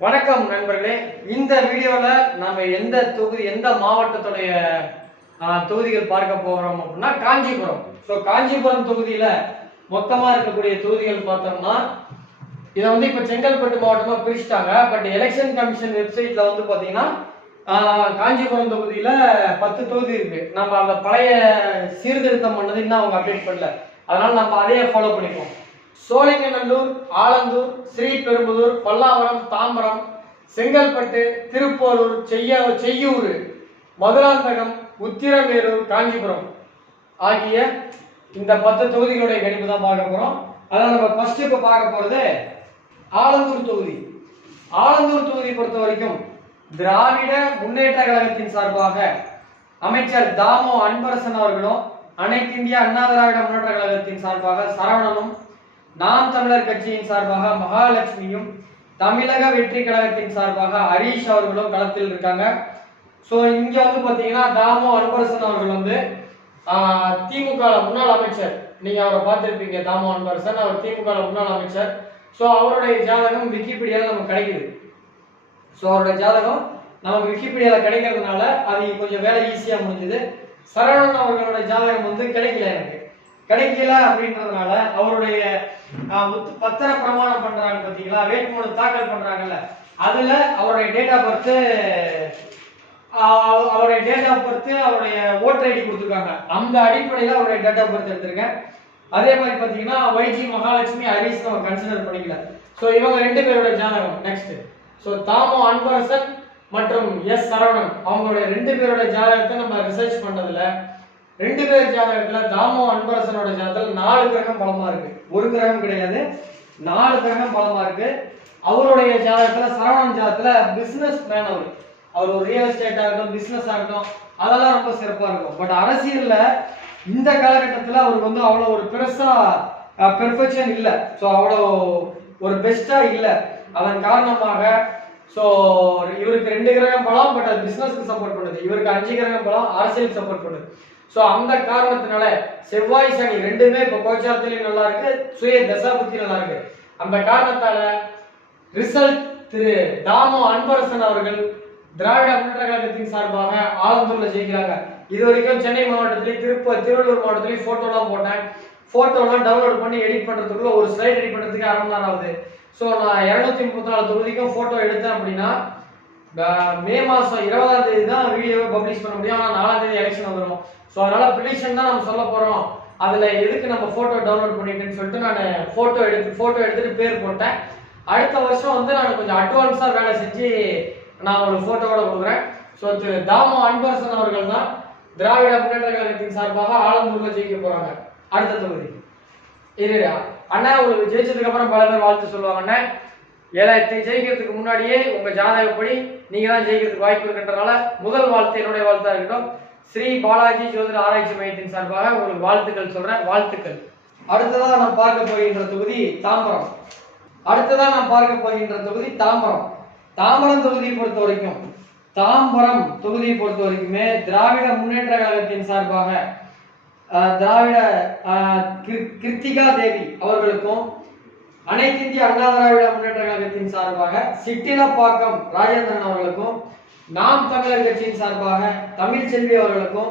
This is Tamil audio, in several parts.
வணக்கம் நண்பர்களே. இந்த வீடியோல நம்ம எந்த தொகுதி எந்த மாவட்டத்துடைய தொகுதிகள் பார்க்க போகிறோம் அப்படின்னா காஞ்சிபுரம். காஞ்சிபுரம் தொகுதியில மொத்தமா இருக்கக்கூடிய தொகுதிகள் பார்த்தோம்னா இதை இப்ப செங்கல்பட்டு மாவட்டமா பிரிச்சுட்டாங்க. பட் எலெக்ஷன் கமிஷன் வெப்சைட்ல பாத்தீங்கன்னா காஞ்சிபுரம் தொகுதியில 10 தொகுதி இருக்கு. நம்ம அந்த பழைய சீர்திருத்தம் பண்ணது இன்னும் அவங்க அப்டேட் பண்ணல, அதனால நம்ம அதையே ஃபாலோ பண்ணிப்போம். சோழிங்கநல்லூர், ஆலந்தூர், ஸ்ரீபெரும்புதூர், பல்லாவரம், தாம்பரம், செங்கல்பட்டு, திருப்போரூர், செய்யூர், மதுராந்தகம், உத்திரமேரூர், காஞ்சிபுரம் ஆகிய இந்த 10 தொகுதிகளுடைய கணிப்பு தான் பார்க்க போறோம். அதான் நம்ம ஃபர்ஸ்ட் இப்ப பார்க்க போறது ஆலந்தூர் தொகுதி. ஆலந்தூர் தொகுதி பொறுத்த வரைக்கும் திராவிட முன்னேற்ற கழகத்தின் சார்பாக அமைச்சர் தாமோ அன்பரசன் அவர்களும், அனைத்து இந்திய அண்ணா திராவிட முன்னேற்ற கழகத்தின் சார்பாக சரவணனும், நாம் தமிழர் கட்சியின் சார்பாக மகாலட்சுமியும், தமிழக வெற்றி கழகத்தின் சார்பாக ஹரீஷ் அவர்களும் களத்தில் இருக்காங்க. சோ இங்க பாத்தீங்கன்னா தாமோ அன்பரசன் அவர்கள் திமுக முன்னாள் அமைச்சர். நீங்க அவரை பார்த்திருப்பீங்க. தாமோ அன்பரசன் அவர் திமுக முன்னாள் அமைச்சர். சோ அவருடைய ஜாதகம் விக்கிபீடியால நமக்கு கிடைக்குது. சோ அவருடைய ஜாதகம் நமக்கு விக்கிபீடியால கிடைக்கிறதுனால அது கொஞ்சம் வேலை ஈஸியா முடிஞ்சது. சரவணன் அவர்களோட ஜாதகம் கிடைக்கல, எனக்கு கிடைக்கல அப்படின்றதுனால அவருடைய பத்திர பிரமாணம் பண்றாங்க பாத்தீங்களா, வேட்புமனு தாக்கல் பண்றாங்கல்ல, அதுல அவருடைய டேட் ஆஃப் பர்த் அவருடைய ஓட்டர் ஐடி கொடுத்துருக்காங்க. அந்த அடிப்படையில அவருடைய டேட் ஆஃப் பர்த் எடுத்திருக்கேன். அதே மாதிரி பாத்தீங்கன்னா வைஜி மகாலட்சுமி ஹரிஸ் நம்ம கன்சிடர் பண்ணிக்கல. சோ இவங்க 2 பேரோட ஜாதகம் நெக்ஸ்ட். சோ தாமோ அன்பரசன் மற்றும் எஸ் சரவணன் அவங்களுடைய 2 பேரோட ஜாதகத்தை நம்ம ரிசர்ச் பண்ணதுல 2 பேர் ஜாதகத்துல தாமோ அன்பரசனோட ஜாதகத்துல 4 கிரகம் பலமா இருக்கு. ஒரு கிரகம் கிடையாது, 4 கிரகம் பலமா இருக்கு. அவருடைய ஜாதகத்துல சரவணன் ஜாதகத்துல பிசினஸ் மேன், அவர் ஒரு ரியல் எஸ்டேட் ஆகட்டும், பிசினஸ் ஆகட்டும், அதெல்லாம் ரொம்ப சிறப்பா இருக்கும். பட் அரசியல்ல இந்த காலகட்டத்துல அவருக்கு அவ்வளவு ஒரு பெருசா பெர்ஃபெக்ஷன் இல்ல. சோ அவ்வளவு ஒரு பெஸ்டா இல்ல. அதன் காரணமாக சோ இவருக்கு 2 கிரகம் பலம், பட் அது பிசினஸ்க்கு சப்போர்ட் பண்ணுது. இவருக்கு 5 கிரகம் பலம், அரசியலுக்கு சப்போர்ட் பண்ணுது. சோ அந்த காரணத்தினால செவ்வாய் சனி 2மே இப்ப கோச்சாரத்திலையும் நல்லா இருக்கு, சுய தசாபுத்தி நல்லா இருக்கு. அந்த காரணத்தால ரிசல்ட் திரு தாமோ அன்பரசன் அவர்கள் திராவிட முன்னேற்ற கழகத்தின் சார்பாக ஆலந்தூர்ல ஜெயிக்கிறாங்க. இது வரைக்கும் சென்னை மாவட்டத்திலேயே திருவள்ளூர் மாவட்டத்திலேயே போட்டோலாம் போட்டேன். போட்டோலாம் டவுன்லோட் பண்ணி எடிட் பண்றதுக்குள்ள ஒரு ஸ்லைட் எடிட் பண்றதுக்கு 1/2 மணி நேரம் ஆகுது. ஸோ நான் 234 தொகுதிக்கும் போட்டோ எடுத்தேன் அப்படின்னா மே மாசம் 20ஆம் தேதி தான் வீடியோவை பப்ளிஷ் பண்ண முடியும். ஆனால் 4ஆம் தேதி எலெக்ஷன் வந்துடும். ஸோ அதனால ப்ரிடிக்ஷன் தான் நம்ம சொல்ல போறோம். அதுல எதுக்கு நம்ம போட்டோ டவுன்லோட் பண்ணிட்டேன்னு சொல்லிட்டு நான் போட்டோ எடுத்துட்டு பேர் போட்டேன். அடுத்த வருஷம் நான் கொஞ்சம் அட்வான்ஸா வேலை செஞ்சு நான் ஒரு போட்டோவோட கொடுக்குறேன். ஸோ திரு தாமோ அன்பரசன் அவர்கள் தான் திராவிட முன்னேற்ற கழகத்தின் சார்பாக ஆலந்தூர்ல ஜெயிக்க போறாங்க. அடுத்த தொகுதி அண்ணா, உங்களுக்கு ஜெயிச்சதுக்கு அப்புறம் பல பேர் வாழ்த்து சொல்லுவாங்க. அண்ணா ஜெயிக்கிறதுக்கு முன்னாடியே உங்க ஜாதகப்படி நீங்க தான் ஜெயிக்கிறதுக்கு வாய்ப்பு இருக்கின்றனால முதல் வாழ்த்து என்னுடைய வாழ்த்தா இருக்கட்டும். ஸ்ரீ பாலாஜி ஜோதிட ஆராய்ச்சி மையத்தின் சார்பாக உங்களுக்கு வாழ்த்துக்கள் சொல்றேன். வாழ்த்துக்கள். அடுத்ததான் நாம் பார்க்க போகின்ற தொகுதி தாம்பரம். தாம்பரம் தொகுதியை பொறுத்த வரைக்குமே திராவிட முன்னேற்ற கழகத்தின் சார்பாக திராவிட கிருத்திகா தேவி அவர்களுக்கும், அனைத்து இந்திய அண்ணா திராவிட முன்னேற்ற கழகத்தின் சார்பாக சிட்டிலப்பாக்கம் ராஜேந்திரன் அவர்களுக்கும், நாம் தமிழர் கட்சியின் சார்பாக தமிழ்ச்செல்வி அவர்களுக்கும்,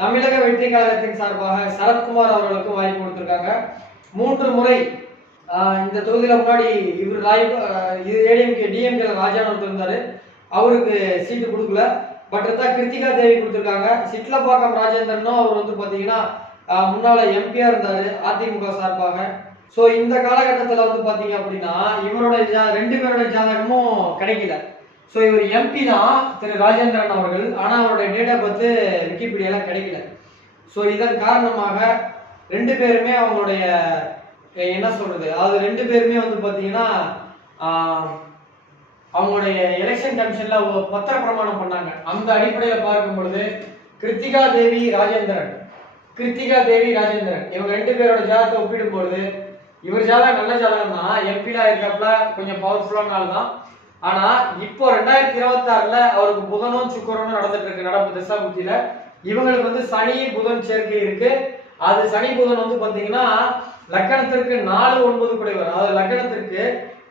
தமிழக வெற்றி கழகத்தின் சார்பாக சரத்குமார் அவர்களுக்கும் வாய்ப்பு கொடுத்திருக்காங்க. 3 முறை இந்த தொகுதியில முன்னாடி இவர் டிஎம்கே ராஜான்னு ஒருத்தர் இருந்தாரு, அவருக்கு சீட்டு கொடுக்கல. பட் கிருத்திகா தேவி கொடுத்திருக்காங்க. சிட்லப்பாக்கம் ராஜேந்திரனும் அவர் பாத்தீங்கன்னா முன்னால எம்பியா இருந்தாரு அதிமுக சார்பாக. சோ இந்த காலகட்டத்துல பாத்தீங்க அப்படின்னா இவரோட 2 பேரோட ஜாதகமும் கிடைக்கல. சோ இவர் எம்பி தான் திரு ராஜேந்திரன் அவர்கள், ஆனா அவருடைய டேட் ஆஃப் பர்த் விக்கிபீடியால கிடைக்கல. சோ இதன் காரணமாக 2 பேருமே அவங்களுடைய என்ன சொல்றது, அது 2 பேருமே பாத்தீங்கன்னா அவங்களுடைய எலெக்ஷன் கமிஷன்ல பத்திர பிரமாணம் பண்ணாங்க. அந்த அடிப்படையில பார்க்கும் பொழுது கிருத்திகா தேவி ராஜேந்திரன் இவங்க 2 பேரோட ஜாதகத்தை ஒப்பிடும் பொழுது இவர் ஜாதகம் நல்ல ஜாதகம் தான், எம்பிலா இருக்கப்பல கொஞ்சம் பவர்ஃபுல்லான ஆள் தான். ஆனா இப்போ 2026ல அவருக்கு புதனும் சுக்கரனும் நடந்துட்டு இருக்கு நடப்பு தசாபுத்தியில. இவங்களுக்கு சனி புதன் சேர்க்கை இருக்கு. அது சனி புதன் பாத்தீங்கன்னா லக்கணத்திற்கு 4 9 குடைவர், அதாவது லக்கணத்திற்கு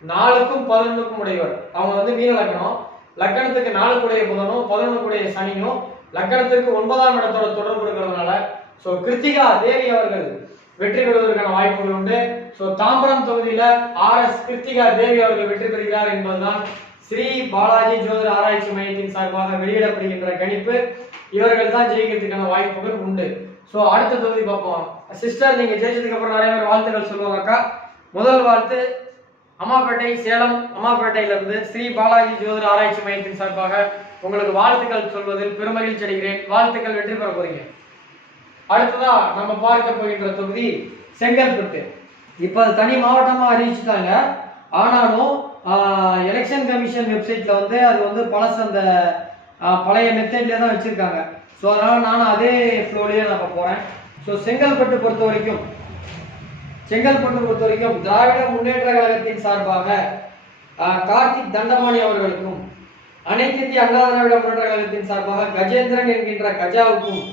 4க்கும் 11க்கும் உடையவர். அவங்க வந்து மீன லக்னம். லக்னத்துக்கு 4 புதனும் 11 சனியும் லக்னத்துக்கு 9ஆம் இடத்தோட தொடர்பு இருக்கிறதுனால சோ கிருத்திகா தேவி அவர்கள் வெற்றி பெறுவதற்கான வாய்ப்புகள் உண்டு. சோ தாம்பரம் தொகுதியில ஆர்எஸ் கிருத்திகா தேவி அவர்கள் வெற்றி பெறுகிறார் என்பதுதான் ஸ்ரீ பாலாஜி ஜோதிட ஆராய்ச்சி மையத்தின் சார்பாக வெளியிடப்படுகின்ற கணிப்பு. இவர்கள் தான் ஜெயிக்கிறதுக்கான வாய்ப்புகள் உண்டு. சோ அடுத்த தொகுதி பார்ப்போம். சிஸ்டர், நீங்க ஜெயிச்சதுக்கு அப்புறம் நிறைய பேர் வாழ்த்துக்கள் சொல்லுவாங்க அக்கா. முதல் வாழ்த்து அம்மாப்பேட்டை சேலம் அம்மாப்பேட்டையில இருந்து ஸ்ரீ பாலாஜி ஜோதிட ஆராய்ச்சி மையத்தின் சார்பாக உங்களுக்கு வாழ்த்துக்கள் சொல்வதில் பெருமகிழ்ச்சி அடைகிறேன். வாழ்த்துக்கள், வெற்றி பெற போறீங்க. அடுத்ததா நம்ம பார்க்க போகின்ற தொகுதி செங்கல்பட்டு. இப்ப அது தனி மாவட்டமா அறிவிச்சுட்டாங்க. ஆனாலும் எலெக்ஷன் கமிஷன் வெப்சைட்ல வந்து அது வந்து பழசு அந்த பழைய மெத்தட்லயே தான் வச்சிருக்காங்க. ஸோ அதனால நானும் அதே ஃப்ளோலயே நான் போறேன். ஸோ செங்கல்பட்டு பொறுத்த வரைக்கும் திராவிட முன்னேற்ற கழகத்தின் சார்பாக கார்த்திக் தண்டபாணி அவர்களுக்கும் அனைத்து இந்திய அண்ணா திராவிட முன்னேற்ற கழகத்தின் சார்பாக கஜேந்திரன் என்கின்ற கஜாவுக்கும்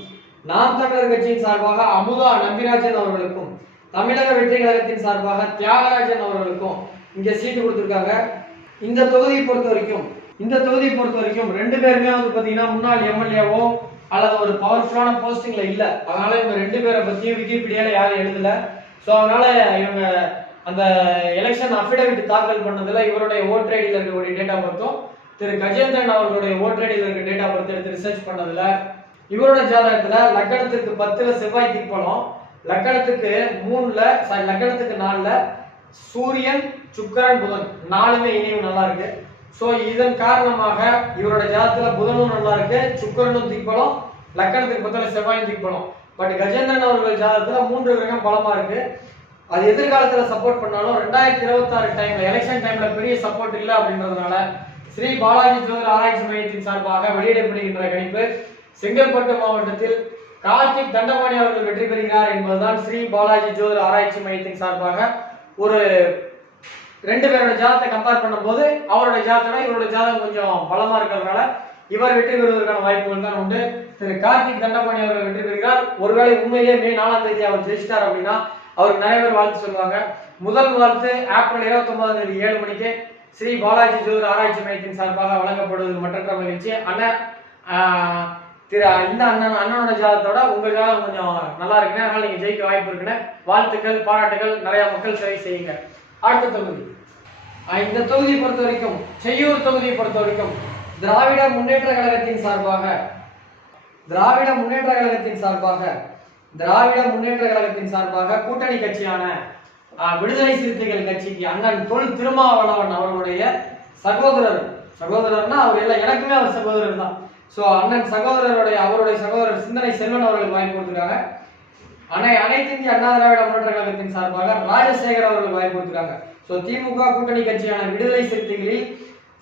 நாம் தமிழர் கட்சியின் சார்பாக அமுதா நம்பிராஜன் அவர்களுக்கும் தமிழக வெற்றி கழகத்தின் சார்பாக தியாகராஜன் அவர்களுக்கும் இங்க சீட்டு கொடுத்திருக்காங்க. இந்த தொகுதியை பொறுத்த வரைக்கும் 2 பேருமே வந்து பாத்தீங்கன்னா முன்னாள் எம்எல்ஏவோ அல்லது ஒரு பவர்ஃபுல்லான போஸ்டிங்ல இல்ல. அதனால இவங்க 2 பேரை பத்தி விக்கிபீடியால யாரும் எழுதல. சோ அதனால இவங்க அந்த எலெக்ஷன் அஃபிடவிட் தாக்கல் பண்ணதுல இவருடைய ஓட்டர் ஐடியில இருக்கக்கூடிய டேட்டா பர்த்தும் திரு கஜேந்திரன் அவர்களுடைய ஓட்டர் ஐடியில இருக்க டேட்டா பர்த் எடுத்து ரிசர்ச் பண்ணதுல இவரோட ஜாதகத்துல லக்னத்துக்கு 10ல செவ்வாய் திக்பலம், லக்னத்துக்கு 4ல சூரியன் சுக்கிரன் புதன் 4மே இணைவு நல்லா இருக்கு. சோ இதன் காரணமாக இவரோட ஜாதகத்துல புதனும் நல்லா இருக்கு, சுக்கிரனும் திக்பலம், லக்னத்துக்கு 10ல செவ்வாயும் திக்பலம். பட் கஜேந்திரன் அவர்கள் ஜாதகத்துல 3 கிரகம் பலமா இருக்கு. அது எதிர்காலத்துல சப்போர்ட் பண்ணாலும் 2026 டைம்ல எலெக்ஷன் டைம்ல பெரிய சப்போர்ட் இல்ல அப்படின்றதுனால ஸ்ரீ பாலாஜி ஜோதிட ஆராய்ச்சி மையத்தின் சார்பாக வெளியிடப்படுகின்ற கணிப்பு செங்கல்பட்டு மாவட்டத்தில் கார்த்திக் தண்டபாணி அவர்கள் வெற்றி பெறுகிறார் என்பதுதான் ஸ்ரீ பாலாஜி ஜோதிட ஆராய்ச்சி மையத்தின் சார்பாக. ஒரு 2 பேரோட ஜாதகத்தை கம்பேர் பண்ணும்போது அவரோட ஜாதகம் இவரோட ஜாதகம் கொஞ்சம் பலமா இருக்கிறதுனால இவர் வெற்றி பெறுவதற்கான வாய்ப்புகள் தான் உண்டு. திரு கார்த்திக் தண்டபாணி அவர்கள் வெற்றி பெறுகிறார். ஒருவேளை உண்மையிலேயே மே 4ஆம் தேதி அவர் ஜெயிச்சிட்டார் அப்படின்னா அவருக்கு நிறைய பேர் வாழ்த்து சொல்லுவாங்க. முதல் வாழ்த்து ஏப்ரல் 29ஆம் தேதி 7 மணிக்கு ஸ்ரீ பாலாஜி ஜோதிட ஆராய்ச்சி மையத்தின் சார்பாக வழங்கப்படுவது மற்றற்ற மகிழ்ச்சி. அண்ணன் இந்த அண்ணனோட ஜாதகத்தோட உங்க ஜாதகம் கொஞ்சம் நல்லா இருக்குன்னு, அதனால நீங்க ஜெயிக்க வாய்ப்பு இருக்குன்னு வாழ்த்துக்கள், பாராட்டுகள், நிறைய மக்கள் சேவை செய்யுங்க. அடுத்த தொகுதி, இந்த தொகுதியை பொறுத்த வரைக்கும் செய்யூர் தொகுதியை பொறுத்த வரைக்கும் திராவிட முன்னேற்ற கழகத்தின் சார்பாக கூட்டணி கட்சியான விடுதலை சிறுத்தைகள் கட்சிக்கு அண்ணன் தொல் திருமாவளவன் அவர்களுடைய சகோதரர்னா அவர் எல்லாம் எனக்குமே அவர் சகோதரர் தான். சோ அண்ணன் அவருடைய சகோதரர் சிந்தனை செல்வன் அவர்கள் வாய்ப்பு கொடுத்திருக்காங்க. அனைத்து இந்திய அண்ணா திராவிட முன்னேற்ற கழகத்தின் சார்பாக ராஜசேகர் அவர்கள் வாய்ப்பு கொடுத்திருக்காங்க. சோ திமுக கூட்டணி கட்சியான விடுதலை சிறுத்தைகளில்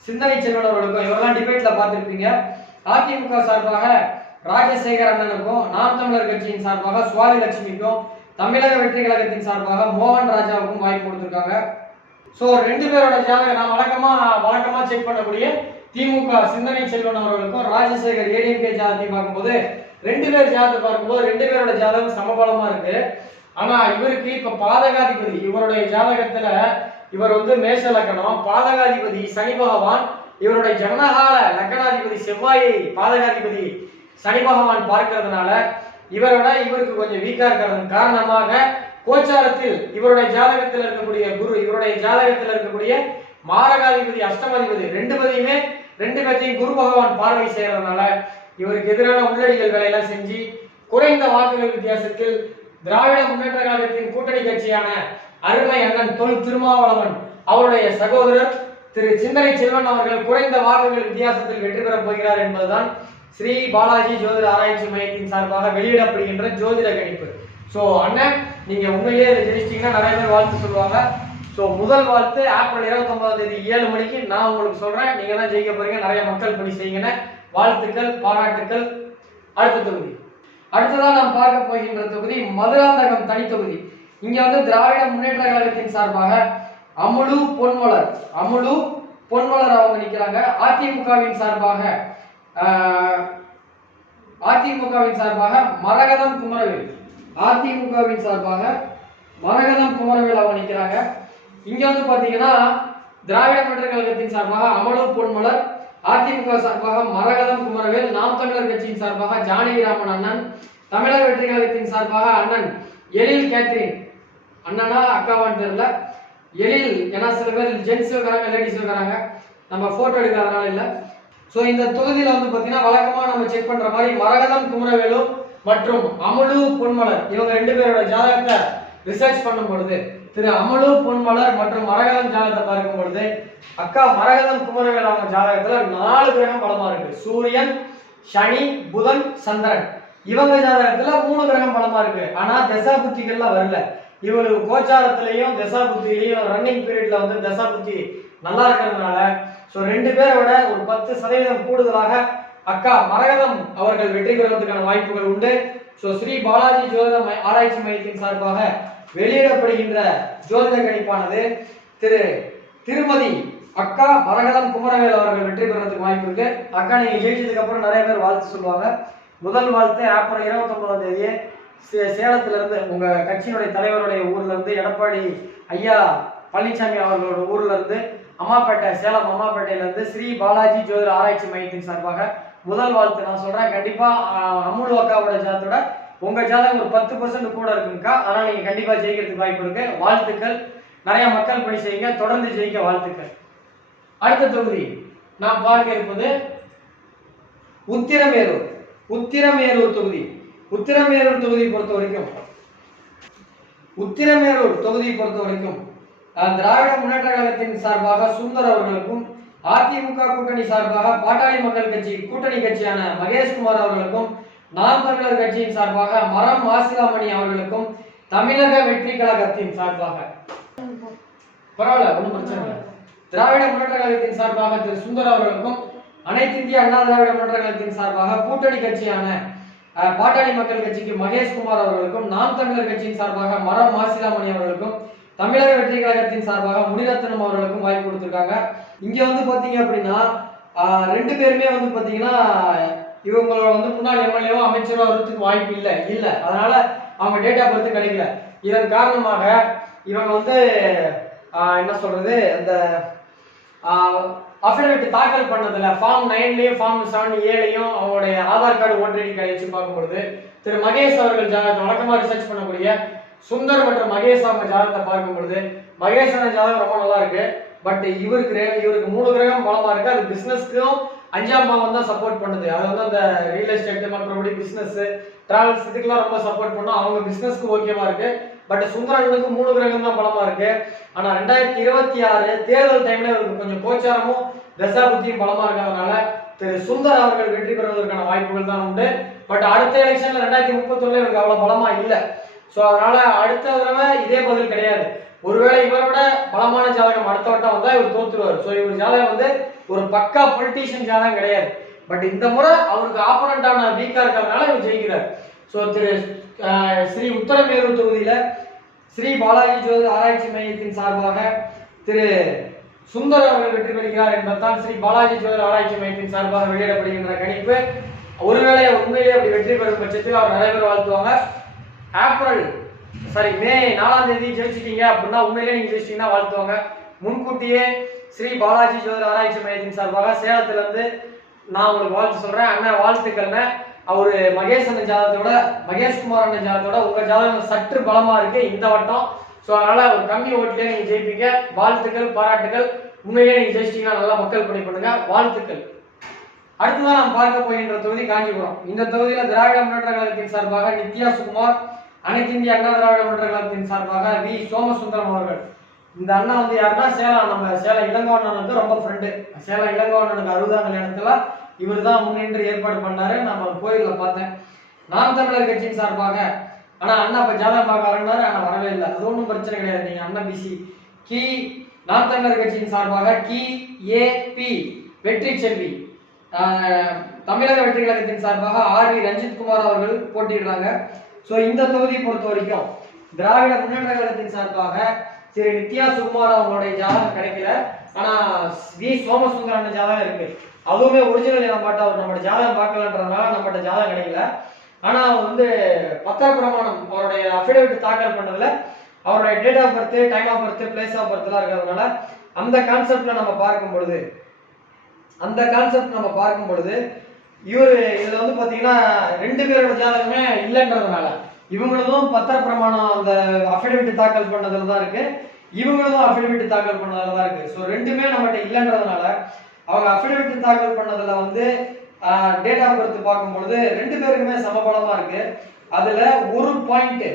சிந்தனை செல்வன் அவர்களுக்கும் இவரெல்லாம் டிபேட்ல பார்த்திருப்பீங்க. அதிமுக சார்பாக ராஜசேகர் அண்ணனுக்கும் நாம் தமிழர் கட்சியின் சார்பாக சுவாதி லட்சுமிக்கும் தமிழக வெற்றி கழகத்தின் சார்பாக மோகன் ராஜாவுக்கும் வாய்ப்பு கொடுத்திருக்காங்க. சோ 2 பேரோட ஜாதகம் நான் வழக்கமா செக் பண்ணக்கூடிய திமுக சிந்தனை செல்வன் அவர்களுக்கும் ராஜசேகர் ஏடிஎம்கே ஜாதகத்தை பார்க்கும்போது 2 பேர் ஜாதகத்தை பார்க்கும்போது 2 பேரோட ஜாதகம் சமபலமா இருக்கு. ஆனா இவருக்கு இப்ப பாதகாதிபதி இவருடைய ஜாதகத்துல இவர் வந்து மேஷ லக்னம், பாதகாதிபதி சனி பகவான், இவருடைய ஜனனகால லக்னாதிபதி செவ்வாயை பாதகாதிபதி சனி பகவான் பார்க்கிறதுனால இவருக்கு கொஞ்சம் வீக்கா இருக்கிறதன் காரணமாக கோச்சாரத்தில் இவருடைய ஜாதகத்தில் இருக்கக்கூடிய குரு, இவருடைய ஜாதகத்தில் இருக்கக்கூடிய மாரகாதிபதி அஷ்டமாதிபதி 2 பேரையும் குரு பகவான் பார்வை செய்யறதுனால இவருக்கு எதிரான உள்ளடிகள் வேலையெல்லாம் செஞ்சு குறைந்த வாக்குகள் வித்தியாசத்தில் திராவிட முன்னேற்ற கழகத்தின் கூட்டணி கட்சியான அருமை அண்ணன் தொல் திருமாவளவன் அவருடைய சகோதரர் திரு சிந்தனை செல்வன் அவர்கள் குறைந்த வாக்குகள் வித்தியாசத்தில் வெற்றி பெறப் போகிறார் என்பதுதான் ஸ்ரீ பாலாஜி ஜோதிட ஆராய்ச்சி மையத்தின் சார்பாக வெளியிடப்படுகின்ற ஜோதிட கணிப்பு. சோ அண்ணன், நீங்க உண்மையிலேயே இதை ஜெயிச்சிட்டீங்கன்னா நிறைய பேர் வாழ்த்து சொல்லுவாங்க. சோ முதல் வாழ்த்து ஏப்ரல் 29ஆம் தேதி 7 மணிக்கு நான் உங்களுக்கு சொல்றேன். நீங்க தான் ஜெயிக்க போறீங்க. நிறைய மக்கள் பணி செய்யுங்க. வாழ்த்துக்கள், பாராட்டுக்கள். அடுத்ததா நாம் பார்க்க போகின்ற தொகுதி மதுராந்தகம் தனி தொகுதி. இங்க வந்து திராவிட முன்னேற்ற கழகத்தின் சார்பாக அமுலு பொன்மலர் அவங்க நிக்கிறாங்க. அதிமுகவின் சார்பாக மரகதம் குமரவேல் அவங்க நிக்கிறாங்க. இங்க வந்து பாத்தீங்கன்னா திராவிட முன்னேற்ற கழகத்தின் சார்பாக அமலு பொன்மலர், அதிமுக சார்பாக மரகதம் குமரவேல், நாம் தமிழர் கட்சியின் சார்பாக ஜானகிராமன் அண்ணன், தமிழக வெற்றி கழகத்தின் சார்பாக அண்ணன் எழில் கேத்ரின், அண்ணனா அக்காவான்னு தெரியல, எழில், ஏன்னா சில பேர் ஜென்ஸ் இருக்கிறாங்க லேடிஸ் இருக்கிறாங்க, நம்ம போட்டோ எடுக்கிறதுனால இல்லை. ஸோ இந்த தொகுதியில் வந்து பார்த்தீங்கன்னா வழக்கமாக நம்ம செக் பண்ற மாதிரி மரகதம் குமரவேலு மற்றும் அமலு பொன்மலர் இவங்க 2 பேரோட ஜாதகத்தை ரிசர்ச் பண்ணும் பொழுது திரு அமலு பொன்மலர் மற்றும் மரகதம் ஜாதகத்தை பார்க்கும் பொழுது அக்கா மரகதம் குமரவேல் அவங்க ஜாதகத்துல 4 கிரகம் பலமா இருக்கு. சூரியன், சனி, புதன், சந்திரன். இவங்க ஜாதகத்துல 3 கிரகம் பலமா இருக்கு. ஆனா தசா புத்திகள்லாம் வரல. இவங்களுக்கு கோச்சாரத்திலையும் தசா புத்தியிலையும் ரன்னிங் பீரியட்ல வந்து தசா புத்தி நல்லா இருக்கிறதுனால சோ 2 பேரோட ஒரு 10% கூடுதலாக அக்கா மரகதம் அவர்கள் வெற்றி பெறுவதற்கான வாய்ப்புகள் உண்டு. சோ ஸ்ரீ பாலாஜி ஜோதிட ஆராய்ச்சி மையத்தின் சார்பாக வெளியிடப்படுகின்ற ஜோதிட கணிப்பானது திருமதி அக்கா மரகதம் குமரவேல் அவர்கள் வெற்றி பெறுவதற்கு வாய்ப்பு இருக்கு. அக்கா நீங்க ஜெயிச்சதுக்கு அப்புறம் நிறைய பேர் வாழ்த்து சொல்லுவாங்க. முதல் வாழ்த்து ஏப்ரல் 29ஆம் தேதி சேலத்துல இருந்து உங்க கட்சியினுடைய தலைவருடைய ஊர்ல இருந்து எடப்பாடி ஐயா பழனிசாமி அவர்களோட ஊர்ல இருந்து அம்மாப்பேட்டை, சேலம் அம்மாப்பேட்டையில இருந்து ஸ்ரீ பாலாஜி ஜோதிட ஆராய்ச்சி மையத்தின் சார்பாக முதல் வாழ்த்து நான் சொல்றேன். கண்டிப்பா அமுல் அக்காவோட ஜாதத்தோட உங்க ஜாதகம் ஒரு 10% கூட இருக்குங்கக்கா. அதனால நீங்க கண்டிப்பா ஜெயிக்கிறதுக்கு வாய்ப்பு இருக்கு. வாழ்த்துக்கள். நிறைய மக்கள் பணி செய்யுங்க. தொடர்ந்து ஜெயிக்க வாழ்த்துக்கள். அடுத்த தொகுதி நாம் பார்க்க இருப்பது உத்திரமேரூர். உத்திரமேரூர் தொகுதி. உத்திரமேரூர் தொகுதியை பொறுத்த வரைக்கும் திராவிட முன்னேற்ற கழகத்தின் சார்பாக சுந்தர் அவர்களுக்கும், அதிமுக கூட்டணி சார்பாக பாட்டாளி மக்கள் கட்சி கூட்டணி கட்சியான மகேஷ்குமார் அவர்களுக்கும், நாம் தமிழர் கட்சியின் சார்பாக மரம் மாசிலாமணி அவர்களுக்கும், தமிழக வெற்றி கழகத்தின் சார்பாக பரவாயில்ல ஒன்றும் பிரச்சனை இல்லை, திராவிட முன்னேற்ற கழகத்தின் சார்பாக திரு சுந்தர் அவர்களுக்கும், அனைத்து இந்திய அண்ணா திராவிட முன்னேற்ற கழகத்தின் சார்பாக கூட்டணி கட்சியான பாட்டாளி மக்கள் கட்சிக்கு மகேஷ்குமார் அவர்களுக்கும், நாம் தமிழர் கட்சியின் சார்பாக மரம் மாசிலாமணி அவர்களுக்கும், தமிழக வெற்றி கழகத்தின் சார்பாக முனிரத்னம் அவர்களுக்கும் வாய்ப்பு கொடுத்திருக்காங்க. இங்க வந்து பாத்தீங்க அப்படின்னா 2 பேருமே வந்து பாத்தீங்கன்னா இவங்களோட வந்து முன்னாள் எம்எல்ஏவோ அமைச்சரோ வரதுக்கு வாய்ப்பு இல்ல. அதனால அவங்க டேட் ஆஃப் பர்த் கிடைக்கல. இதன் காரணமாக இவங்க வந்து என்ன சொல்றது, அந்த அஃபிடவிட் தாக்கல் பண்ணதுல ஃபார்ம் 9லயும் ஃபார்ம் 7லயும் அவங்களுடைய Aadhaar card voter ID card வச்சு பார்க்கும்பொழுது திரு மகேஷ் அவர்கள் ஜாதகத்தை வழக்கமா ரிசர்ச் பண்ணக்கூடிய சுந்தர் மற்றும் மகேஷ் அவங்க ஜாதகத்தை பார்க்கும் பொழுது மகேஷோட ஜாதகம் ரொம்ப நல்லா இருக்கு. பட் இவருக்கு 3 கிரகம் பலமா இருக்கு. அது பிசினஸ்க்கும் 5ஆம் பாவம் தான் சப்போர்ட் பண்ணுது. அது வந்து அந்த ரியல் எஸ்டேட் மற்றபடி பிசினஸ் டிராவல்ஸ் இதுக்கெல்லாம் ரொம்ப சப்போர்ட் பண்ணும். அவங்க பிசினஸ்க்கு ஓகேவா இருக்கு. பட் சுந்தரனுக்கு 3 கிரகம் தான் பலமா இருக்கு. ஆனா 2026 தேர்தல் டைம்ல இவருக்கு கொஞ்சம் கோச்சாரமும் தசா புத்தியும் பலமா இருக்கிறதுனால திரு சுந்தர் அவர்கள் வெற்றி பெறுவதற்கான வாய்ப்புகள் தான் உண்டு. பட் அடுத்த எலெக்ஷன்ல 2031 இவருக்கு அவ்வளவு பலமா இல்லை. சோ அதனால அடுத்த தடவை இதே பதில் கிடையாது. ஒருவேளை இவரோட பலமான ஜாதகம் அடுத்த வட்டம் வந்தா இவர் தோத்துருவார். சோ இவர் ஜாதகம் வந்து ஒரு பக்கா பொலிட்டீஷியன் ஜாதகம் கிடையாது. பட் இந்த முறை அவருக்கு ஆப்போனண்டான வீக்கா இருக்கிறதுனால இவர் ஜெயிக்கிறார். சோ திரு ஸ்ரீ உத்தரமேரூர் தொகுதியில ஸ்ரீ பாலாஜி ஜோதிட ஆராய்ச்சி மையத்தின் சார்பாக திரு சுந்தர் அவர்கள் வெற்றி பெறுகிறார் என்பதுதான் ஸ்ரீ பாலாஜி ஜோதிட ஆராய்ச்சி மையத்தின் சார்பாக வெளியிடப்படுகின்ற கணிப்பு. ஒருவேளை உண்மையிலே அப்படி வெற்றி பெறும் பட்சத்தில் அவர் நிறைய பேர் வாழ்த்துவாங்க. மே 4ஆம் தேதி ஜெயிச்சிட்டீங்க அப்படின்னா உண்மையிலே நீங்க ஜெயிச்சிட்டீங்கன்னா வாழ்த்துவாங்க. முன்கூட்டியே ஸ்ரீ பாலாஜி ஜோதிட ஆராய்ச்சி மையத்தின் சார்பாக சேலத்துல இருந்து நான் உங்களுக்கு வாழ்த்து சொல்றேன். அண்ணா வாழ்த்துக்கள்னு. அவரு மகேஷ் அண்ணன் ஜாதகத்தோட மகேஷ்குமார் அண்ணன் ஜாதகத்தோட உங்க ஜாதகம் சற்று பலமா இருக்கு இந்த வட்டம். ஸோ அதனால ஒரு கம்மி ஓட்டிலே நீங்க ஜெயிப்பீங்க. வாழ்த்துக்கள், பாராட்டுகள். உண்மையிலே நீங்க ஜெயிச்சிட்டீங்கன்னா நல்லா மக்கள் பணி பண்ணுங்க. வாழ்த்துக்கள். அடுத்ததான் நாம் பார்க்க போகின்ற தொகுதி காஞ்சிபுரம். இந்த தொகுதியில திராவிட முன்னேற்ற கழகத்தின் சார்பாக நித்யா சுகுமார், அனைத்து இந்திய அண்ணா திராவிட முன்னேற்ற கழகத்தின் சார்பாக வி சோமசுந்தரம் அவர்கள். இந்த அண்ணா வந்து யாருன்னா நம்ம சேலம் இளங்கோவண்ணனுக்கு ரொம்ப ஃப்ரெண்டு. சேலம் இளங்கோவண்ணனுக்கு 60ஆம் கல்யாணத்துல இவர் தான் முன்னின்று ஏற்பாடு பண்ணாரு. நம்ம கோயில்ல பார்த்தேன். நாம் தமிழர் கட்சியின் சார்பாக ஆனா அண்ணா இப்ப ஜாதகம் பார்க்க வரனாரு. ஆனா வரவே இல்லை. அது ஒன்றும் பிரச்சனை கிடையாது. நீங்க அண்ணா பிசி நாம் தமிழர் கட்சியின் சார்பாக பி வெற்றி செல்வி, தமிழக வெற்றி கழகத்தின் சார்பாக RV ரஞ்சித் குமார் அவர்கள் போட்டியிடுறாங்க. சோ இந்த தொகுதியை பொறுத்த வரைக்கும் திராவிட முன்னேற்ற கழகத்தின் சார்பாக திரு நித்யா சுகுமார் அவங்களுடைய ஜாதகம் கிடைக்கல. ஆனா வி சோமசுந்தரன் ஜாதகம் இருக்கு. அதுவுமே ஒரிஜினல் நம்மகிட்ட அவர் நம்மளோட ஜாதகம் பார்க்கலன்றதுனால நம்மகிட்ட ஜாதகம் கிடைக்கல. ஆனா வந்து பத்திர பிரமாணம் அவருடைய அஃபிடவிட் தாக்கல் பண்ணதுல அவருடைய date of birth, time of birth, place of birth எல்லாம் இருக்கிறதுனால அந்த கான்செப்ட்ல நம்ம பார்க்கும் பொழுது இவரு இதுல வந்து பாத்தீங்கன்னா 2 பேரோட ஜாதகமே இல்லைன்றதுனால இவங்களதும் பத்திர பிரமாணம் அந்த அஃபிடவிட் தாக்கல் பண்ணதுல தான் இருக்கு, இவங்களதும் அஃபிடவிட் தாக்கல் பண்ணதுல தான் இருக்கு. ஸோ ரெண்டுமே நம்மகிட்ட இல்லைன்றதுனால அவங்க அஃபிடவிட் தாக்கல் பண்ணதுல வந்து டேட் ஆஃப் பர்த் பார்க்கும்பொழுது 2 பேருக்குமே சமபலமா இருக்கு. அதுல ஒரு பாயிண்ட்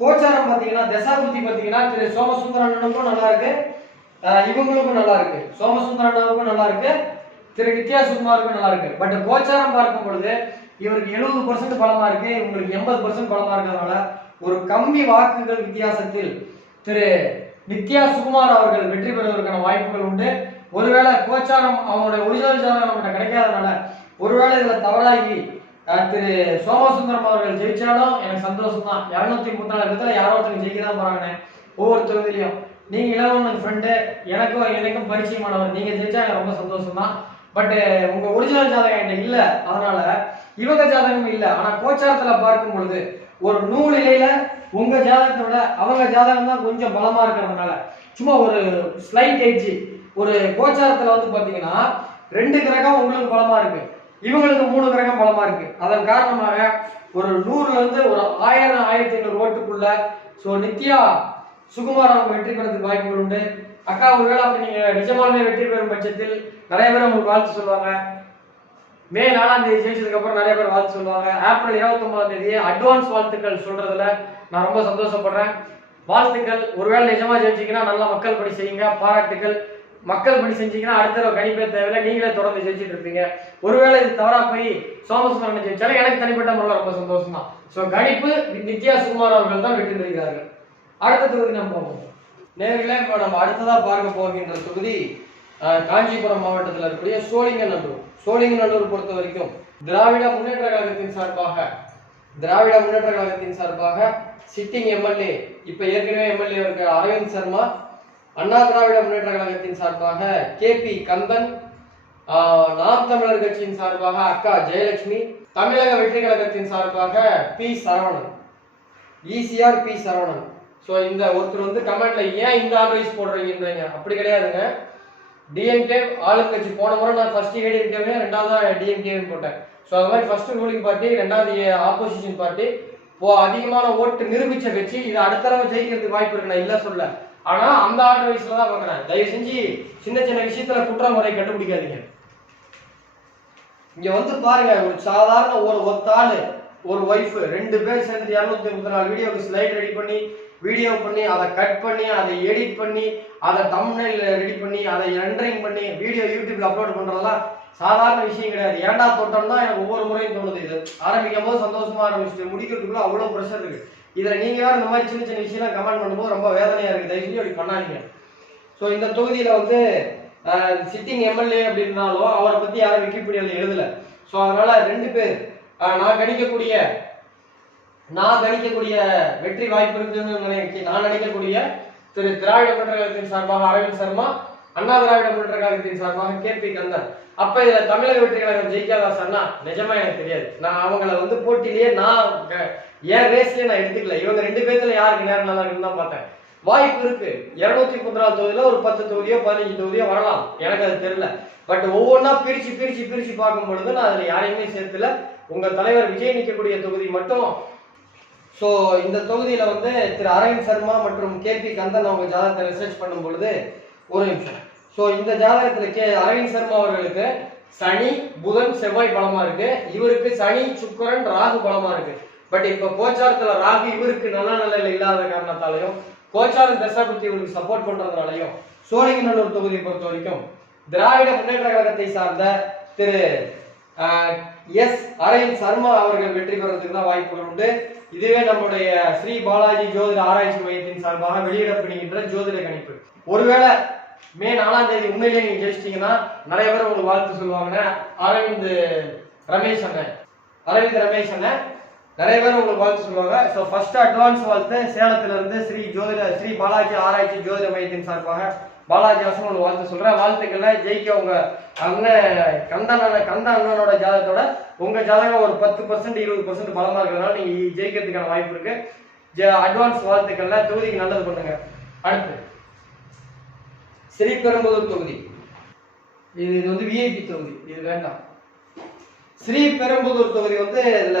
கோச்சாரம் பாத்தீங்கன்னா தசாபுத்தி பாத்தீங்கன்னா திரு சோமசுந்தரனுக்கும் நல்லா இருக்கு, இவங்களுக்கும் நல்லா இருக்கு, சோமசுந்தரனுக்கும் நல்லா இருக்கு, திரு நித்யா சுகுமாருக்கும் நல்லா இருக்கு. பட் கோச்சாரம் பார்க்கும் பொழுது இவருக்கு 70% பலமா இருக்கு, இவங்களுக்கு 80% பலமா இருக்கிறதுனால ஒரு கம்மி வாக்குகள் வித்தியாசத்தில் திரு நித்யா சுகுமார் அவர்கள் வெற்றி பெறுவதற்கான வாய்ப்புகள் உண்டு. ஒருவேளை கோச்சாரம் அவங்களுடைய ஒரிஜினல் ஜாதகம் நம்மகிட்ட கிடைக்காதனால ஒருவேளை இதுல தவறாகி திரு சோமசுந்தரம் அவர்கள் ஜெயிச்சாலும் எனக்கு சந்தோஷம் தான். 234 பேர்த்துல யாரோ ஒருத்தங்க ஜெயிக்க தான் போறாங்கன்னு ஒவ்வொரு தொகுதியிலையும். நீங்க இளவன் ஃப்ரெண்டு, எனக்கும் பரிச்சயமானவர், நீங்க ஜெயிச்சா எனக்கு ரொம்ப சந்தோஷம் தான். பட் உங்க ஒரிஜினல் ஜாதகம் என்கிட்ட இல்ல, அதனால இவங்க ஜாதகமும் இல்ல. ஆனா கோச்சாரத்துல பார்க்கும் பொழுது ஒரு நூலிலையில உங்க ஜாதகத்தை விட அவங்க ஜாதகம் தான் கொஞ்சம் பலமா இருக்கிறதுனால சும்மா ஒரு ஸ்லைட் எட்ஜ் ஒரு கோச்சாரத்துல வந்து பாத்தீங்கன்னா 2 கிரகம் உங்களுக்கு பலமா இருக்கு, இவங்களுக்கு 3 கிரகம் பலமா இருக்கு. அதன் காரணமாக ஒரு 100ல இருந்து ஒரு 1000 1500 ஓட்டுக்குள்ள சோ நித்யா சுகுமார் அவங்க வெற்றி பெறதுக்கு வாய்ப்புகள் உண்டு. அக்கா ஒருவேளை அப்படி நீங்க நிஜமாலுமே வெற்றி பெறும் பட்சத்தில் நிறைய பேர் உங்களுக்கு வாழ்த்து சொல்லுவாங்க. மே 4ஆம் தேதி ஜெயிச்சதுக்கு அப்புறம் நிறைய பேர் வாழ்த்து சொல்லுவாங்க. ஏப்ரல் 29ஆம் தேதி அட்வான்ஸ் வாழ்த்துக்கள் சொல்றதுல நான் ரொம்ப சந்தோஷப்படுறேன். வாழ்த்துக்கள். ஒருவேளை நிஜமா ஜெயிச்சீங்கன்னா நல்லா மக்கள் பணி செய்யுங்க, பாராட்டுகள். மக்கள் பணி செஞ்சீங்கன்னா அடுத்த தடவை கணிப்பே தேவையில்லை, நீங்களே தொடர்ந்து ஜெயிச்சுட்டு இருப்பீங்க. ஒருவேளை இது தவறா போய் சோமசுந்தரன் ஜெயிச்சாலும் எனக்கு தனிப்பட்ட முறையில் ரொம்ப சந்தோஷம் தான். ஸோ கணிப்பு நித்யா சுகுமார் அவர்கள் தான் வெற்றி பெறுகிறார்கள். அடுத்த தொகுதி நம்ம போவோம். நேர்களே, இப்போ நம்ம அடுத்ததா பார்க்க போகின்ற தொகுதி காஞ்சிபுரம் மாவட்டத்தில் இருக்கக்கூடிய சோழிங்கநல்லூர் பொறுத்த வரைக்கும் திராவிட முன்னேற்ற கழகத்தின் சார்பாக சிட்டிங் எம்எல்ஏ, இப்ப ஏற்கனவே எம்எல்ஏ இருக்க அரவிந்த் சர்மா, அண்ணா திராவிட முன்னேற்ற கழகத்தின் சார்பாக KP கந்தன், நாம் தமிழர் கட்சியின் சார்பாக அக்கா ஜெயலட்சுமி, தமிழக வெற்றி கழகத்தின் சார்பாக P Saravanan, ECR P Saravanan. So இந்த ஒருத்தர் வந்து கமெண்ட்ல ஏன் இந்த அட்வைஸ் போடுறீங்கன்றீங்க, அப்படி கிடையாதுங்க. டிஎம்கே ஆளுங்கட்சி, போன முறை நான் ஃபர்ஸ்ட் ஏடிஎம்கேவே, ரெண்டாவது டிஎம்கே போட்டேன். ஸோ அது மாதிரி ஃபர்ஸ்ட் ரூலிங் பார்ட்டி, ரெண்டாவது ஆப்போசிஷன் பார்ட்டி, அதிகமான ஓட்டு நிரூபிச்ச கட்சி. இது அடுத்த தடவை ஜெயிக்கிறதுக்கு வாய்ப்பு இருக்கு, நான் இல்ல சொல்ல. ஆனா அந்த அட்வைஸ்ல தான் பார்க்கறேன். தயவு செஞ்சு சின்ன சின்ன விஷயத்துல குற்றமுறை கண்டுபிடிக்காதீங்க. இங்க வந்து பாருங்க, ஒரு சாதாரண ஒரு ஒத்தாளு ஒரு ஒய்ஃப் 2 பேர் சேர்ந்து 234 வீடியோக்கு ஸ்லைட் ரெடி பண்ணி வீடியோ பண்ணி அதை கட் பண்ணி அதை எடிட் பண்ணி அதை தம்ப்நெயில் ரெடி பண்ணி அதை ரெண்டரிங் பண்ணி வீடியோ யூடியூப்ல அப்லோட் பண்றதெல்லாம் சாதாரண விஷயம் கிடையாது. ஏன்டா தோட்டம் தான் எனக்கு ஒவ்வொரு முறையும் தோணுது. இது ஆரம்பிக்கும் போது சந்தோஷமா ஆரம்பிச்சுட்டு முடிக்கிறதுக்குள்ள அவ்வளவு ப்ரெஷர் இருக்கு. இதுல நீங்க யாரும் இந்த மாதிரி சின்ன சின்ன விஷயம் கமெண்ட் பண்ணும்போது ரொம்ப வேதனையா இருக்கு. தயவு செஞ்சு அப்படி பண்ணாதீங்க. ஸோ இந்த தொகுதியில வந்து சிட்டிங் எம்எல்ஏ அப்படின்னாலும் அவரை பத்தி யாரும் விக்கிபீடியால எழுதல. ஸோ அதனால 2 பேர் நான் கணிக்கக்கூடிய வெற்றி வாய்ப்பு இருக்குன்னு நான் நினைக்கக்கூடிய திரு திராவிட முன்னேற்ற கழகத்தின் சார்பாக அரவிந்த் சர்மா, அண்ணா திராவிட முன்னேற்ற கழகத்தின் சார்பாக KP கந்தன். அப்ப இதுல தமிழக வெற்றி கழகம் ஜெயிக்காதா சொன்னா நிஜமா எனக்கு தெரியாது. நான் அவங்கள வந்து போட்டியிலேயே நான் ஏன் ரேஸ்லயே நான் எடுத்துக்கல. இவங்க 2 பேர்த்துல யாருக்கு நேரம் நல்லா இருக்குன்னு தான் பார்த்தேன். வாய்ப்பு இருக்கு 234 தொகுதியில ஒரு 10 தொகுதியோ 15 தொகுதியோ வரலாம், எனக்கு அது தெரியல. பட் ஒவ்வொன்னா பிரிச்சு பார்க்கும் பொழுது நான் அதுல யாரையுமே சேர்த்துல உங்க தலைவர் விஜய் நிற்கக்கூடிய தொகுதி மட்டும். ஸோ இந்த தொகுதியில வந்து திரு அரவிந்த் சர்மா மற்றும் KP கந்தன் அவங்க ஜாதகத்தை ரிசர்ச் பண்ணும் பொழுது ஒரு நிமிஷம். ஸோ இந்த ஜாதகத்துல அரவிந்த் சர்மா அவர்களுக்கு சனி புதன் செவ்வாய் பலமா இருக்கு, இவருக்கு சனி சுக்கிரன் ராகு பலமா இருக்கு. பட் இப்ப கோச்சாரத்துல ராகு இவருக்கு நல்ல நிலையில இல்லாத காரணத்தாலையும் கோச்சாரம் தசாபுத்தி இவருக்கு சப்போர்ட் பண்றதுனாலையும் சோழிங்கநல்லூர் தொகுதியை பொறுத்த வரைக்கும் திராவிட முன்னேற்ற கழகத்தை சார்ந்த திரு அரவிந்த் சர்மா அவர்கள் வெற்றி பெறதுக்கு தான் வாய்ப்புகள் உண்டு. இதுவே நம்முடைய ஸ்ரீ பாலாஜி ஜோதிட ஆராய்ச்சி மையத்தின் சார்பாக வெளியிடப்படுகின்ற ஜோதிட கணிப்பு. ஒருவேளை மே 4ஆம் தேதி உண்மையிலேயே நீங்க ஜெயிச்சிட்டீங்கன்னா நிறைய பேர் உங்களுக்கு வாழ்த்து சொல்லுவாங்க. அரவிந்த் ரமேஷ் அண்ணன் நிறைய பேர் உங்களுக்கு வாழ்த்து சொல்லுவாங்க. ஸோ ஃபர்ஸ்ட் அட்வான்ஸ் வாழ்த்து சேலத்துல இருந்து ஸ்ரீ பாலாஜி ஆராய்ச்சி ஜோதிட மையத்தின் சார்பாக பாலாஜி வாசன் உங்களுக்கு வாழ்த்து சொல்றேன். வாழ்த்துக்கள்ல ஜெயிக்க உங்க கந்த அண்ணனோட ஜாதகத்தோட உங்க ஜாதகம் ஒரு 10% 20% பலமா இருக்கிறதுனால நீங்க ஜெயிக்கிறதுக்கான வாய்ப்பு இருக்கு. அட்வான்ஸ் வாழ்த்துக்கள்ல தொகுதிக்கு நல்லது பண்ணுங்க. அடுத்து ஸ்ரீபெரும்புதூர் தொகுதி. இது வந்து விஐபி தொகுதி, இது வேண்டாம். ஸ்ரீபெரும்புதூர் தொகுதி வந்து இதுல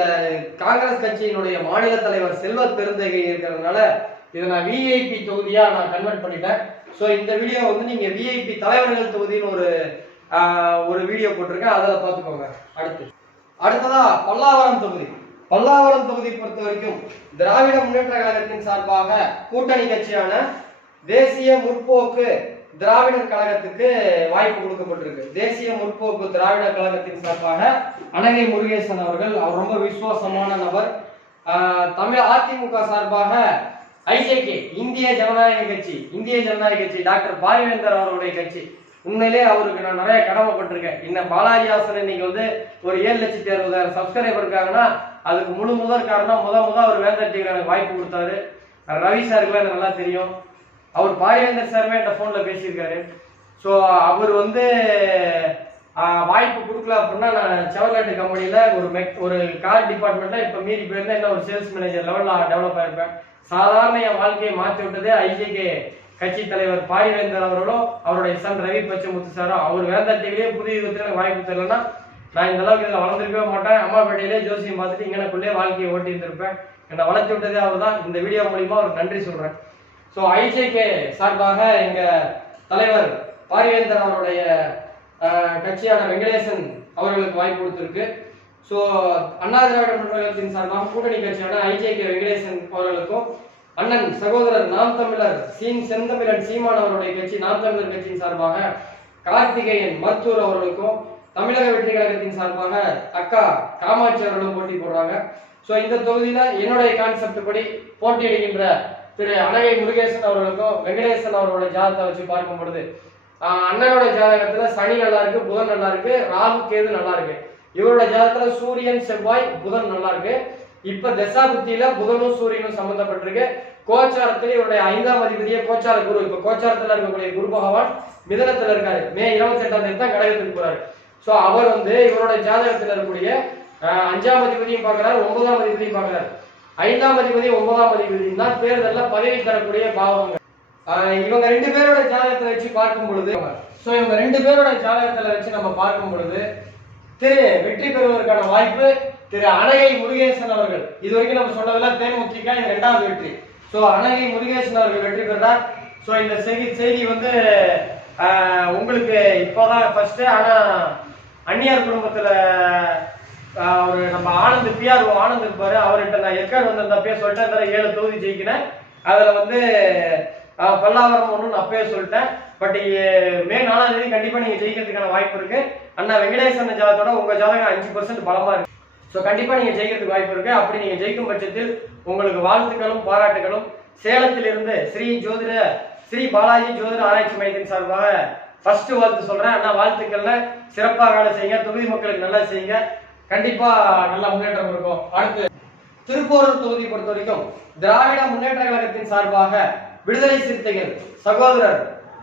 காங்கிரஸ் கட்சியினுடைய மாநில தலைவர் செல்வ பெருந்தகை இருக்கிறதுனால இதை நான் விஐபி தொகுதியா நான் கன்வெர்ட் பண்ணிட்டேன். ஸோ இந்த வீடியோ வந்து நீங்க விஐபி தலைவர்கள் தொகுதின்னு ஒரு வீடியோ போட்டிருக்கேன், அதில் பார்த்துக்கோங்க. அடுத்ததா பல்லாவரம் தொகுதி. பல்லாவரம் தொகுதி பொறுத்த வரைக்கும் திராவிட முன்னேற்ற கழகத்தின் சார்பாக கூட்டணி கட்சியான தேசிய முற்போக்கு திராவிடர் கழகத்துக்கு வாய்ப்பு கொடுக்கப்பட்டிருக்கு. தேசிய முற்போக்கு திராவிட கழகத்தின் சார்பாக அனகை முருகேசன் அவர்கள், அவர் ரொம்ப விசுவாசமான நபர். தமிழ் அதிமுக சார்பாக ஐஜேகே இந்திய ஜனநாயக கட்சி டாக்டர் பாரிவேந்தர் அவருடைய கட்சி. உண்மையிலே அவருக்கு நான் நிறைய கடமைப்பட்டிருக்கேன். இன்னும் பாலாஜி ஹாசன் இன்னைக்கு வந்து ஒரு 7,60,000 சப்ஸ்கிரைபர் இருக்காங்கன்னா அதுக்கு முதல் காரணம் அவர் வேந்தர் டிவில எனக்கு வாய்ப்பு கொடுத்தாரு. ரவி சாருக்குலாம் எனக்கு நல்லா தெரியும். அவர் பாரிவேந்தர் சாருமே என்கிட்ட போன்ல பேசியிருக்காரு. ஸோ அவர் வந்து வாய்ப்பு கொடுக்கல அப்படின்னா நான் செவர்லெட் கம்பெனியில ஒரு கார் டிபார்ட்மெண்ட்ல இப்ப மீறி போயிருந்தா என்ன ஒரு சேல்ஸ் மேனேஜர் லெவல்ல டெவலப் ஆயிருப்பேன். சாதாரண என் வாழ்க்கையை மாற்றி விட்டதே ஐஜேகே கட்சி தலைவர் பாரிவேந்தர் அவர்களும் அவருடைய சன் ரவி பச்சமுத்து சாரும். அவர் வேந்தர் டிவிலேயே புதிய யுகத்தில் எனக்கு வாய்ப்பு தரலன்னா நான் இந்த அளவுக்கு இதில் வளர்ந்துருக்கவே மாட்டேன். அம்மாப்பேட்டையிலே ஜோசியம் பார்த்துட்டு இங்கனக்குள்ளே வாழ்க்கையை ஓட்டி இருந்திருப்பேன். என்னை வளர்த்து விட்டதே அவர் தான். இந்த வீடியோ மூலியமா அவருக்கு நன்றி சொல்றேன். ஸோ ஐஜேகே சார்பாக எங்க தலைவர் பாரிவேந்தர் அவருடைய கட்சியான வெங்கடேசன் அவர்களுக்கு வாய்ப்பு கொடுத்திருக்கு. ஸோ அண்ணா திராவிட முன்னேற்ற கழகத்தின் சார்பாக கூட்டணி கட்சியான ஐஜேகே வெங்கடேசன் அவர்களுக்கும் அண்ணன் சகோதரர் நாம் தமிழர் செந்தமிழன் சீமான் அவருடைய கட்சி நாம் தமிழர் கட்சியின் சார்பாக கார்த்திகேயன் மருத்துவர் அவர்களுக்கும் தமிழக வெற்றி கழகத்தின் சார்பாக அக்கா காமாட்சி அவர்களும் போட்டி போடுறாங்க. ஸோ இந்த தொகுதியில என்னுடைய கான்செப்ட் படி போட்டியிடுகின்ற திரு அனகை முருகேசன் அவர்களுக்கும் வெங்கடேசன் அவருடைய ஜாதகத்தை வச்சு பார்க்கும் பொழுது அண்ணனோட ஜாதகத்துல சனி நல்லா இருக்கு, புதன் நல்லா இருக்கு, ராகு கேது நல்லா இருக்கு. இவரோட ஜாதகத்துல சூரியன் செவ்வாய் புதன் நல்லா இருக்கு. இப்ப தசாபுத்தியில புதனும் சூரியனும் சம்பந்தப்பட்டிருக்கு. கோச்சாரத்தில் இவருடைய 5ஆம் அதிபதியே கோச்சார குரு. இப்ப கோச்சாரத்துல இருக்கக்கூடிய குரு பகவான் மிதனத்துல இருக்காரு. மே 28ஆம் தேதி தான் கடகத்துக்கு போறாரு. சோ அவர் வந்து இவருடைய ஜாதகத்துல இருக்கக்கூடிய 5ஆம் அதிபதியும் பாக்குறாரு, 9ஆம் அதிபதியும் பாக்குறாரு. 5ஆம் அதிபதி 9ஆம் அதிபதியும் தான் தேர்தல்ல பதவி தரக்கூடிய பாவங்கள். இவங்க 2 பேரோட ஜாதகத்தை வச்சு பார்க்கும் பொழுது இவங்க 2 பேரோட ஜாதகத்துல வச்சு நம்ம பார்க்கும் பொழுது திரு வெற்றி பெறுவதற்கான வாய்ப்பு திரு அனகை முருகேசன் அவர்கள். இது வரைக்கும் நம்ம சொன்னதுல தேமுதிக இது 2வது வெற்றி. சோ அனகை முருகேசன் அவர்கள் வெற்றி பெற்றார். சோ இந்த செய்தி வந்து உங்களுக்கு இப்போதான் ஃபர்ஸ்ட். ஆனா அந்நியார் குடும்பத்துல ஒரு நம்ம ஆனந்த் பிஆர்ஓ ஆனந்த் இருப்பாரு, அவர்கிட்ட நான் ஏற்காடு வந்து அப்பயே சொல்லிட்டேன் 7 தொகுதி ஜெயிக்கிறேன். அதுல வந்து பல்லாவரம் ஒன்று அப்பயே சொல்லிட்டேன். பட் மே 4ஆம் தேதி கண்டிப்பா நீங்க ஜெயிக்கிறதுக்கான வாய்ப்பு இருக்கு. அண்ணா வெங்கடேசன் ஜாதகத்தோட உங்க ஜாதகம் 5% பலமா இருக்கு. ஸோ கண்டிப்பா நீங்க ஜெயிக்கிறதுக்கு வாய்ப்பு இருக்கு. அப்படி நீங்க ஜெயிக்கும் பட்சத்தில் உங்களுக்கு வாழ்த்துக்களும் பாராட்டுகளும் சேலத்தில் இருந்து ஸ்ரீ பாலாஜி ஜோதிட ஆராய்ச்சி மையத்தின் சார்பாக ஃபர்ஸ்ட் வாழ்த்து சொல்றேன். அண்ணா வாழ்த்துக்கள்ல சிறப்பாக வேலை செய்யுங்க, தொகுதி மக்களுக்கு நல்லா செய்யுங்க, கண்டிப்பா நல்ல முன்னேற்றம் இருக்கும். அடுத்து திருப்போரூர் தொகுதி பொறுத்த வரைக்கும் திராவிட முன்னேற்ற கழகத்தின் சார்பாக விடுதலை சிறுத்தைகள் சகோதரர்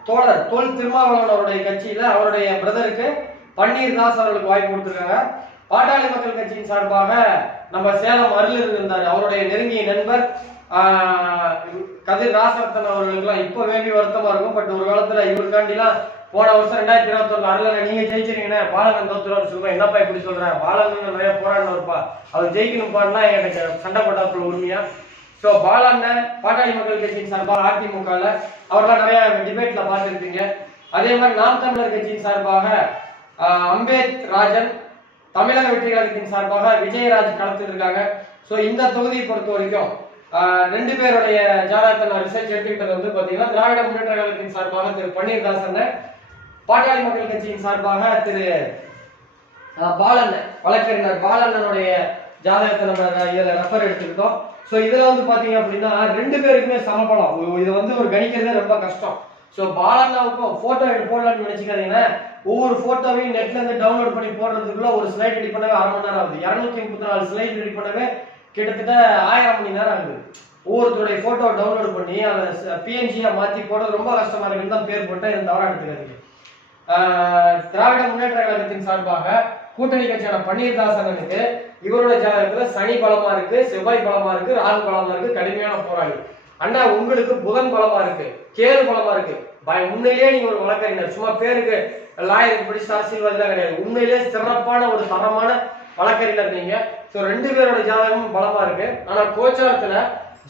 தோழர் தொல் திருமாவளவன் அவருடைய கட்சியில அவருடைய பிரதருக்கு பன்னீர் தாஸ் அவர்களுக்கு வாய்ப்பு கொடுத்திருக்காங்க. பாட்டாளி மக்கள் கட்சியின் சார்பாக நம்ம சேலம் அருள் இருந்தார், அவருடைய நெருங்கிய நண்பர் கதிர் ராசரத்தன் அவர்களுக்குலாம் இப்போ வேண்டி வருத்தமா இருக்கும். பட் ஒரு காலத்துல இவருக்காண்டிலாம் போன வருஷம் 2021 அருள் நீங்க ஜெயிச்சிருக்கீங்க, பாலகன் தோத்துருவான்னு சொல்லுவேன். என்னப்பா இப்படி சொல்றேன், பாலகன் நிறைய போராடினு இருப்பா, அவர் ஜெயிக்கணும் பாருன்னா எனக்கு சண்டை போட்டாப்புல உரிமையா. ஸோ பாலண்ணன் பாட்டாளி மக்கள் கட்சியின் சார்பாக அதிமுகல அவர்லாம் நிறைய டிபேட்ல பார்த்துருக்கீங்க. அதே மாதிரி நாம் தமிழர் கட்சியின் சார்பாக அம்பேத் ராஜன், தமிழக வெற்றி கழகத்தின் சார்பாக விஜயராஜ் களத்தில் இருக்காங்க. ஸோ இந்த தொகுதியை பொறுத்த வரைக்கும் 2 பேருடைய ஜாதகத்தை நான் ரிசர்ச் எடுத்துக்கிட்டது வந்து பாத்தீங்கன்னா திராவிட முன்னேற்ற கழகத்தின் சார்பாக திரு பன்னீர்தாசன், பாட்டாளி மக்கள் கட்சியின் சார்பாக திரு பாலண்ணன் வழக்கறிஞர் பாலண்ணனுடைய ஜாதகத்தை நம்ம இதுல ரெஃபர் எடுத்துக்கிட்டோம். ஸோ இதுல வந்து பாத்தீங்க அப்படின்னா 2 பேருக்குமே சமபலம். இது வந்து ஒரு கணிக்கிறதே ரொம்ப கஷ்டம். ஸோ பாலண்ணாவுக்கும் போட்டோ எடுத்து போடலாம்னு நினைச்சுக்காதீங்கன்னா, ஒவ்வொரு போட்டோவையும் நெட்ல இருந்து டவுன்லோட் பண்ணி போடுறதுக்குள்ள ஒரு ஸ்லைட் ரெடி பண்ணவே 1/2 மணி நேரம் ஆகுது. 234 ஸ்லைட் ரெடி பண்ணவே கிட்டத்தட்ட 1000 மணி நேரம் ஆகுது. ஒவ்வொருத்தருடைய போட்டோ டவுன்லோட் பண்ணி அதை பிஎன்ஜியா மாத்தி போடுறது ரொம்ப கஷ்டமா இருக்குன்னு தான் பேர் போட்டேன். இது தவறா எடுத்துக்காதீங்க. திராவிட முன்னேற்ற கழகத்தின் சார்பாக கூட்டணி கட்சியான பன்னீர்தாசனுக்கு இவரோட ஜாதகத்துல சனி பலமா இருக்கு, செவ்வாய் பலமா இருக்கு, ராகு பலமா இருக்கு, கடுமையான போராளி. அண்ணா உங்களுக்கு புதன் பலமா இருக்கு, கேது பலமா இருக்கு. உண்மையிலேயே நீங்க ஒரு வழக்கறிஞர், சும்மா பேருக்கு லாயருக்கு படிச்சு அரசியல்வாதிலாம் கிடையாது. உண்மையிலேயே சிறப்பான ஒரு தரமான வழக்கறிஞர் நீங்க. ஸோ 2 பேரோட ஜாதகமும் பலமா இருக்கு. ஆனா கோச்சாரத்துல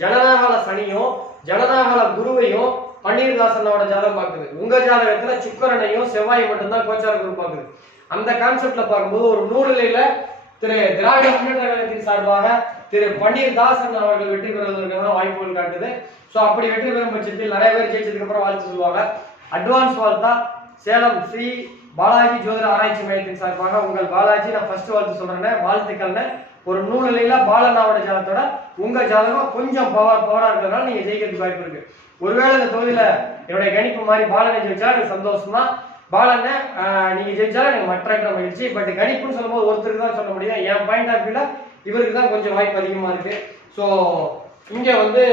ஜனநாயகால சனியும் ஜனநாயகால குருவையும் பன்னீர்தாசனோட ஜாதகம் பார்க்குது. உங்க ஜாதகத்துல சுக்கிரனையும் செவ்வாயும் மட்டும்தான் கோச்சார குரு பார்க்குது. அந்த கான்செப்ட்ல பார்க்கும்போது ஒரு நூலிலையில திரு திராவிட முன்னேற்ற கழகத்தின் சார்பாக திரு பன்னீர்தாசன் அவர்கள் வெற்றி பெறுவதற்கான வாய்ப்புகள் காட்டுது. ஸோ அப்படி வெற்றி பெறும் பட்சத்தில் நிறைய பேர் ஜெயிச்சதுக்கு அப்புறம் வாழ்த்து சொல்லுவாங்க. அட்வான்ஸ் வாழ்த்தா சேலம் ஸ்ரீ பாலாஜி ஜோதிட ஆராய்ச்சி மையத்தின் சார்பாக உங்கள் பாலாஜி நான் ஃபர்ஸ்ட் வாழ்த்து சொல்றேன், வாழ்த்துக்கள்னு. ஒரு நூலிலையில பாலனாவோட ஜாதகத்தோட உங்க ஜாதகம் கொஞ்சம் பவரா இருக்கிறதுனால நீங்க ஜெயிக்கிறதுக்கு வாய்ப்பு இருக்கு. ஒருவேளை இந்த தொகுதியில என்னுடைய கணிப்பு மாதிரி பாலனை ஜெயிச்சா எனக்கு சந்தோஷம் தான். பாலனை நீங்க ஜெயிச்சாலும் எனக்கு மற்ற மகிழ்ச்சி. பட் கணிப்புன்னு சொல்லும்போது ஒருத்தருக்கு தான் சொல்ல முடியும். என் பாயிண்ட் ஆஃப் வியூல இவருக்கு தான் கொஞ்சம் வாய்ப்பு அதிகமா இருக்கு. ஸோ இங்க வந்து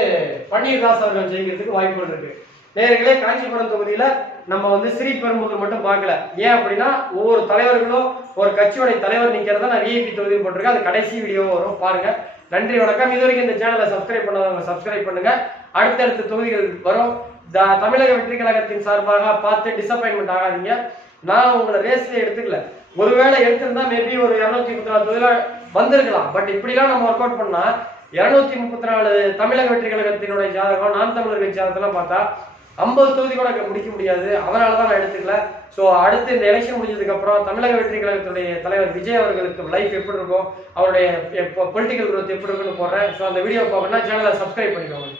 பன்னீர்தாஸ் அவர்கள் ஜெயிக்கிறதுக்கு வாய்ப்புகள் இருக்கு. நேர்களே, காஞ்சிபுரம் தொகுதியில நம்ம வந்து ஸ்ரீபெரும்புதூர் மட்டும் பார்க்கல. ஏன் அப்படின்னா ஒவ்வொரு தலைவர்களும் ஒரு கட்சியோட தலைவர் நிக்கிறத நான் விஐபி தொகுதியில் போட்டிருக்கேன். அது கடைசி வீடியோ வரும், பாருங்க. நன்றி, வணக்கம். இது வரைக்கும் இந்த சேனலை சப்ஸ்கிரைப் பண்ணாதவங்க சப்ஸ்கிரைப் பண்ணுங்க. அடுத்தடுத்த தொகுதிகள் வரும். தமிழக வெற்றி கழகத்தின் சார்பாக பார்த்து டிசப்பாயின்மெண்ட் ஆகாதீங்க. நான் உங்களை ரேஸ்ல எடுத்துக்கல. ஒருவேளை எடுத்திருந்தா மேபி ஒரு 234 தொகுதியில வந்திருக்கலாம். பட் இப்படிலாம் நம்ம ஒர்க் அவுட் பண்ணா 234 தமிழக வெற்றி கழகத்தினுடைய ஜாதகம், நான் தமிழர்கள் ஜாதகத்தெல்லாம் பார்த்தா 50 தொகுதி கூட முடிக்க முடியாது. அதனாலதான் நான் எடுத்துக்கல. ஸோ அடுத்து இந்த எலெக்ஷன் முடிஞ்சதுக்கு அப்புறம் தமிழக வெற்றி கழகத்துடைய தலைவர் விஜய் அவர்களுக்கு லைஃப் எப்படி இருக்கும், அவருடைய பொலிட்டிக்கல் growth எப்படி இருக்குன்னு போடுறேன். ஸோ அந்த வீடியோ பார்க்கணும்னா சேனலை சப்ஸ்கிரைப் பண்ணிக்கோங்க.